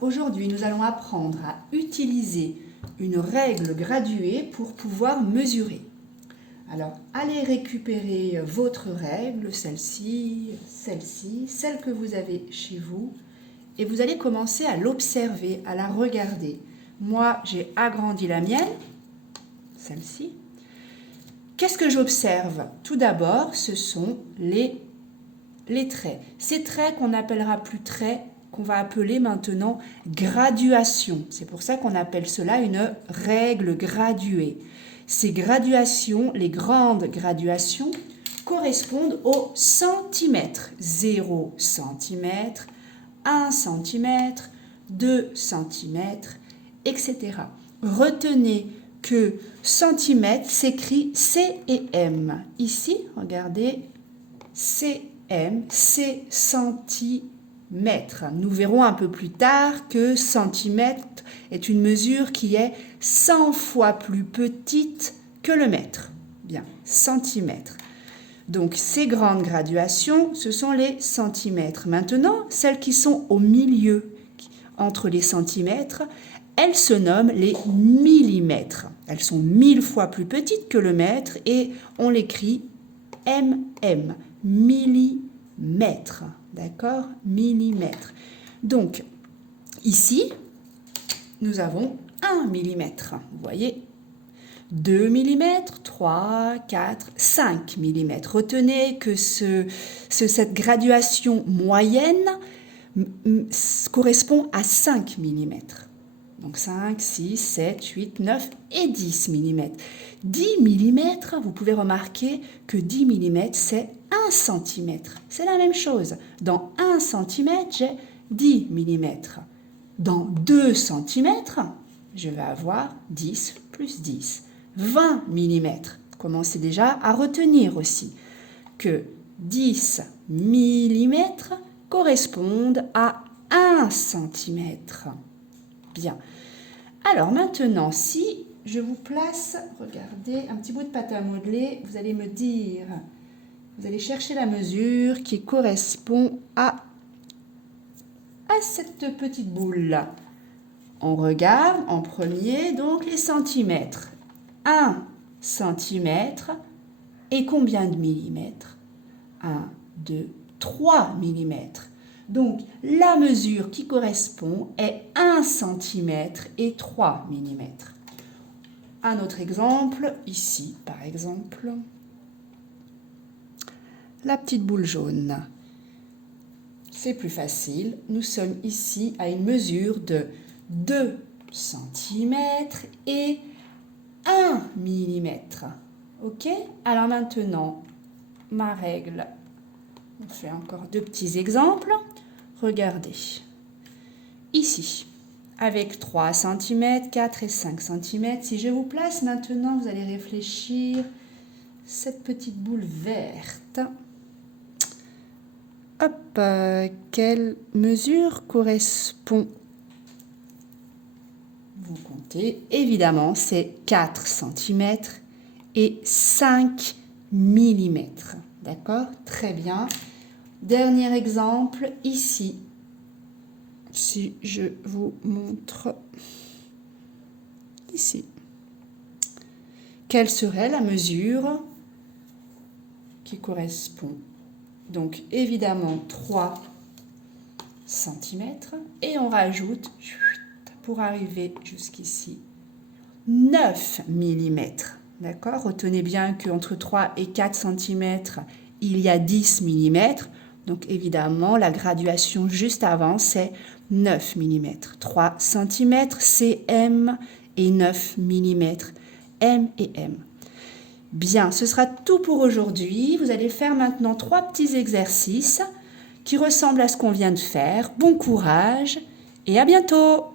aujourd'hui, nous allons apprendre à utiliser une règle graduée pour pouvoir mesurer. Alors, allez récupérer votre règle, celle-ci, celle que vous avez chez vous, et vous allez commencer à l'observer, à la regarder. Moi, j'ai agrandi la mienne, celle-ci. Qu'est-ce que j'observe? Tout d'abord, ce sont les traits. Ces traits qu'on appellera plus traits, qu'on va appeler maintenant graduation. C'est pour ça qu'on appelle cela une règle graduée. Ces graduations, les grandes graduations, correspondent aux centimètres. 0 cm, 1 cm, 2 cm, etc. Retenez que centimètre s'écrit C et M. Ici, regardez, cm, c'est centimètre. Nous verrons un peu plus tard que centimètre est une mesure qui est 100 fois plus petite que le mètre. Bien, centimètre. Donc, ces grandes graduations, ce sont les centimètres. Maintenant, celles qui sont au milieu, entre les centimètres, elles se nomment les millimètres. Elles sont 1000 fois plus petites que le mètre et on l'écrit mm, millimètre. D'accord? Millimètre. Donc, ici, nous avons 1 millimètre. Vous voyez? 2 mm, 3, 4, 5 mm. Retenez que cette graduation moyenne correspond à 5 mm. Donc 5, 6, 7, 8, 9 et 10 mm. 10 mm, vous pouvez remarquer que 10 mm, c'est 1 cm. C'est la même chose. Dans 1 cm, j'ai 10 mm. Dans 2 cm, je vais avoir 10 plus 10. 20 mm. Commencez déjà à retenir aussi que 10 mm correspondent à 1 cm. Bien. Alors maintenant, si je vous place, regardez, un petit bout de pâte à modeler, vous allez me dire, vous allez chercher la mesure qui correspond à cette petite boule-là. On regarde en premier donc les centimètres. 1 centimètre et combien de millimètres? 1, 2, 3 millimètres. Donc, la mesure qui correspond est 1 cm et 3 mm. Un autre exemple, ici, par exemple, la petite boule jaune. C'est plus facile. Nous sommes ici à une mesure de 2 cm et 1 mm. OK? Alors maintenant, ma règle. On fait encore deux petits exemples. Regardez. Ici, avec 3 cm, 4 et 5 cm, si je vous place maintenant, vous allez réfléchir, cette petite boule verte. Hop, quelle mesure correspond? Vous comptez, évidemment, c'est 4 cm et 5 mm. D'accord? Très bien. Dernier exemple, ici. Si je vous montre ici. Quelle serait la mesure qui correspond? Donc, évidemment, 3 cm. Et on rajoute, pour arriver jusqu'ici, 9 mm. D'accord? Retenez bien qu'entre 3 et 4 cm, il y a 10 mm. Donc, évidemment, la graduation juste avant, c'est 9 mm. 3 cm, c'est M et 9 mm, M et M. Bien, ce sera tout pour aujourd'hui. Vous allez faire maintenant 3 petits exercices qui ressemblent à ce qu'on vient de faire. Bon courage et à bientôt!